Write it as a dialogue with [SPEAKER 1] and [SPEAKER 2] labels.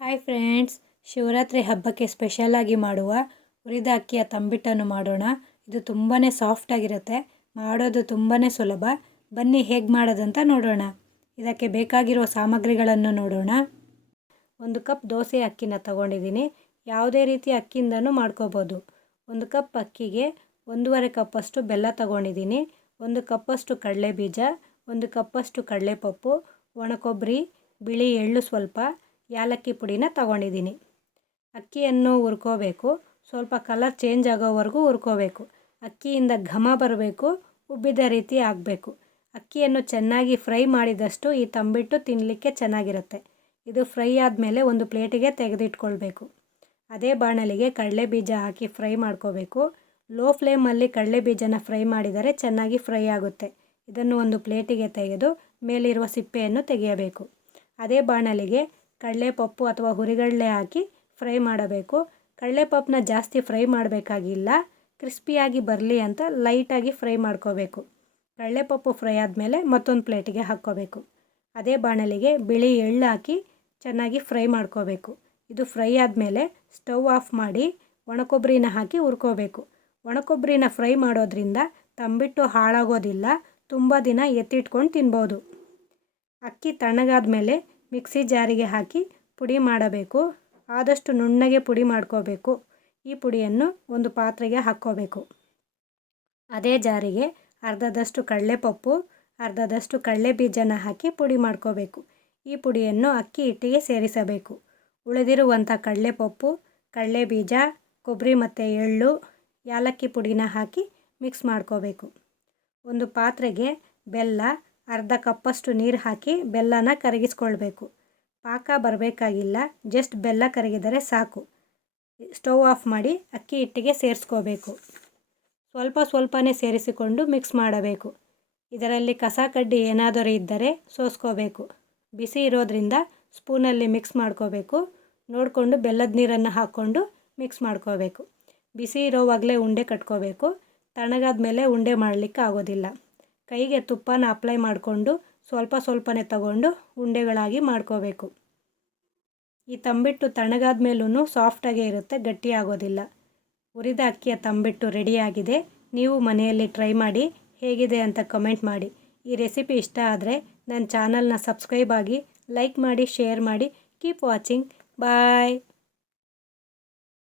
[SPEAKER 1] Hi friends Shivaratri ಹಬ್ಬಕ್ಕೆ ಸ್ಪೆಷಲಾಗಿ ಮಾಡುವ ಹುರಿದ ಅಕ್ಕಿಯ ತಂಬಿಟ್ಟನ್ನು ಮಾಡೋಣ. ಇದು ತುಂಬಾ ಸಾಫ್ಟಾಗಿರುತ್ತೆ ಮಾಡೋದು ತುಂಬಾ ಸುಲಭ. ಬನ್ನಿ ಹೇಗೆ ಮಾಡೋದಂತ ನೋಡೋಣ. ಇದಕ್ಕೆ ಬೇಕಾಗಿರುವ ಸಾಮಗ್ರಿಗಳನ್ನು ನೋಡೋಣ. ಒಂದು ಕಪ್ ದೋಸೆ ಅಕ್ಕಿನ ತಗೊಂಡಿದ್ದೀನಿ. ಯಾವುದೇ ರೀತಿ ಅಕ್ಕಿಯಿಂದನೂ ಮಾಡ್ಕೋಬೋದು. ಒಂದು ಕಪ್ ಅಕ್ಕಿಗೆ ಒಂದೂವರೆ ಕಪ್ಪಷ್ಟು ಬೆಲ್ಲ ತಗೊಂಡಿದ್ದೀನಿ. ಒಂದು ಕಪ್ಪಷ್ಟು ಕಡಲೆ ಬೀಜ ಒಂದು ಕಪ್ಪಷ್ಟು ಕಡಲೆಪಪ್ಪು, ಒಣಕೊಬ್ಬರಿ, ಬಿಳಿ ಎಳ್ಳು ಸ್ವಲ್ಪ ಯಾಲಕ್ಕಿ ಪುಡಿನ ತಗೊಂಡಿದ್ದೀನಿ. ಅಕ್ಕಿಯನ್ನು ಹುರ್ಕೋಬೇಕು. ಸ್ವಲ್ಪ ಕಲರ್ ಚೇಂಜ್ ಆಗೋವರೆಗೂ ಹುರ್ಕೋಬೇಕು. ಅಕ್ಕಿಯಿಂದ ಘಮ ಬರಬೇಕು. ಉಬ್ಬಿದ ರೀತಿ ಆಗಬೇಕು ಅಕ್ಕಿಯನ್ನು ಚೆನ್ನಾಗಿ ಫ್ರೈ ಮಾಡಿದಷ್ಟು ಈ ತಂಬಿಟ್ಟು ತಿನ್ನಲಿಕ್ಕೆ ಚೆನ್ನಾಗಿರುತ್ತೆ. ಇದು ಫ್ರೈ ಆದಮೇಲೆ ಒಂದು ಪ್ಲೇಟಿಗೆ ತೆಗೆದಿಟ್ಕೊಳ್ಬೇಕು. ಅದೇ ಬಾಣಲಿಗೆ ಕಡಲೆ ಬೀಜ ಹಾಕಿ ಫ್ರೈ ಮಾಡ್ಕೋಬೇಕು. ಲೋ ಫ್ಲೇಮಲ್ಲಿ ಕಡಲೆ ಬೀಜನ ಫ್ರೈ ಮಾಡಿದರೆ ಚೆನ್ನಾಗಿ ಫ್ರೈ ಆಗುತ್ತೆ. ಇದನ್ನು ಒಂದು ಪ್ಲೇಟಿಗೆ ತೆಗೆದು ಮೇಲಿರುವ ಸಿಪ್ಪೆಯನ್ನು ತೆಗೆಯಬೇಕು. ಅದೇ ಬಾಣಲಿಗೆ ಕಡಲೆಪಪ್ಪು ಅಥವಾ ಹುರಿಗಡಲೆ ಹಾಕಿ ಫ್ರೈ ಮಾಡಬೇಕು. ಕಡಲೆಪಪ್ಪನ್ನ ಜಾಸ್ತಿ ಫ್ರೈ ಮಾಡಬೇಕಾಗಿಲ್ಲ. ಕ್ರಿಸ್ಪಿಯಾಗಿ ಬರಲಿ ಅಂತ ಲೈಟಾಗಿ ಫ್ರೈ ಮಾಡ್ಕೋಬೇಕು. ಕಡಲೆಪಪ್ಪು ಫ್ರೈ ಆದಮೇಲೆ ಮತ್ತೊಂದು ಪ್ಲೇಟಿಗೆ ಹಾಕ್ಕೋಬೇಕು. ಅದೇ ಬಾಣಲಿಗೆ ಬಿಳಿ ಎಳ್ಳು ಹಾಕಿ ಚೆನ್ನಾಗಿ ಫ್ರೈ ಮಾಡ್ಕೋಬೇಕು. ಇದು ಫ್ರೈ ಆದಮೇಲೆ ಸ್ಟವ್ ಆಫ್ ಮಾಡಿ ಒಣಕೊಬ್ಬರಿನ ಹಾಕಿ ಹುರ್ಕೋಬೇಕು. ಒಣಕೊಬ್ಬರಿನ ಫ್ರೈ ಮಾಡೋದ್ರಿಂದ ತಂಬಿಟ್ಟು ಹಾಳಾಗೋದಿಲ್ಲ. ತುಂಬ ದಿನ ಎತ್ತಿಟ್ಕೊಂಡು ತಿನ್ಬೋದು. ಅಕ್ಕಿ ತಣ್ಣಗಾದ ಮೇಲೆ ಮಿಕ್ಸಿ ಜಾರಿಗೆ ಹಾಕಿ ಪುಡಿ ಮಾಡಬೇಕು. ಆದಷ್ಟು ನುಣ್ಣಗೆ ಪುಡಿ ಮಾಡ್ಕೋಬೇಕು. ಈ ಪುಡಿಯನ್ನು ಒಂದು ಪಾತ್ರೆಗೆ ಹಾಕ್ಕೋಬೇಕು. ಅದೇ ಜಾರಿಗೆ ಅರ್ಧದಷ್ಟು ಕಡಲೆಪಪ್ಪು, ಅರ್ಧದಷ್ಟು ಕಡಲೆ ಬೀಜನ ಹಾಕಿ ಪುಡಿ ಮಾಡ್ಕೋಬೇಕು. ಈ ಪುಡಿಯನ್ನು ಅಕ್ಕಿ ಹಿಟ್ಟಿಗೆ ಸೇರಿಸಬೇಕು. ಉಳಿದಿರುವಂಥ ಕಡಲೆಪಪ್ಪು ಕಡಲೆ ಬೀಜ ಕೊಬ್ಬರಿ ಮತ್ತು ಎಳ್ಳು, ಯಾಲಕ್ಕಿ ಪುಡಿನ ಹಾಕಿ ಮಿಕ್ಸ್ ಮಾಡ್ಕೋಬೇಕು. ಒಂದು ಪಾತ್ರೆಗೆ ಬೆಲ್ಲ ಅರ್ಧ ಕಪ್ಪಷ್ಟು ನೀರು ಹಾಕಿ ಬೆಲ್ಲನ ಕರಗಿಸ್ಕೊಳ್ಬೇಕು. ಪಾಕ ಬರಬೇಕಾಗಿಲ್ಲ, ಜಸ್ಟ್ ಬೆಲ್ಲ ಕರಗಿದರೆ ಸಾಕು. ಸ್ಟವ್ ಆಫ್ ಮಾಡಿ ಅಕ್ಕಿ ಹಿಟ್ಟಿಗೆ ಸೇರಿಸ್ಕೋಬೇಕು. ಸ್ವಲ್ಪ ಸ್ವಲ್ಪನೇ ಸೇರಿಸಿಕೊಂಡು ಮಿಕ್ಸ್ ಮಾಡಬೇಕು. ಇದರಲ್ಲಿ ಕಸ ಕಡ್ಡಿ ಏನಾದರೂ ಇದ್ದರೆ ಸೋಸ್ಕೋಬೇಕು. ಬಿಸಿ ಇರೋದ್ರಿಂದ ಸ್ಪೂನಲ್ಲಿ ಮಿಕ್ಸ್ ಮಾಡ್ಕೋಬೇಕು. ನೋಡಿಕೊಂಡು ಬೆಲ್ಲದ ನೀರನ್ನು ಹಾಕ್ಕೊಂಡು ಮಿಕ್ಸ್ ಮಾಡ್ಕೋಬೇಕು. ಬಿಸಿ ಇರೋವಾಗಲೇ ಉಂಡೆ ಕಟ್ಕೋಬೇಕು. ತಣ್ಣಗಾದ ಮೇಲೆ ಉಂಡೆ ಮಾಡಲಿಕ್ಕೆ ಆಗೋದಿಲ್ಲ. ಕೈಗೆ ತುಪ್ಪನ ಅಪ್ಲೈ ಮಾಡಿಕೊಂಡು ಸ್ವಲ್ಪ ಸ್ವಲ್ಪನೇ ತಗೊಂಡು ಉಂಡೆಗಳಾಗಿ ಮಾಡ್ಕೋಬೇಕು. ಈ ತಂಬಿಟ್ಟು ತಣ್ಣಗಾದ ಮೇಲೂ ಸಾಫ್ಟಾಗೇ ಇರುತ್ತೆ, ಗಟ್ಟಿ ಆಗೋದಿಲ್ಲ. ಹುರಿದ ಅಕ್ಕಿಯ ತಂಬಿಟ್ಟು ರೆಡಿಯಾಗಿದೆ ನೀವು ಮನೆಯಲ್ಲಿ ಟ್ರೈ ಮಾಡಿ ಹೇಗಿದೆ ಅಂತ ಕಮೆಂಟ್ ಮಾಡಿ. ಈ ರೆಸಿಪಿ ಇಷ್ಟ ಆದರೆ ನನ್ನ ಚಾನಲ್ನ ಸಬ್ಸ್ಕ್ರೈಬ್ ಆಗಿ ಲೈಕ್ ಮಾಡಿ ಶೇರ್ ಮಾಡಿ. Keep watching bye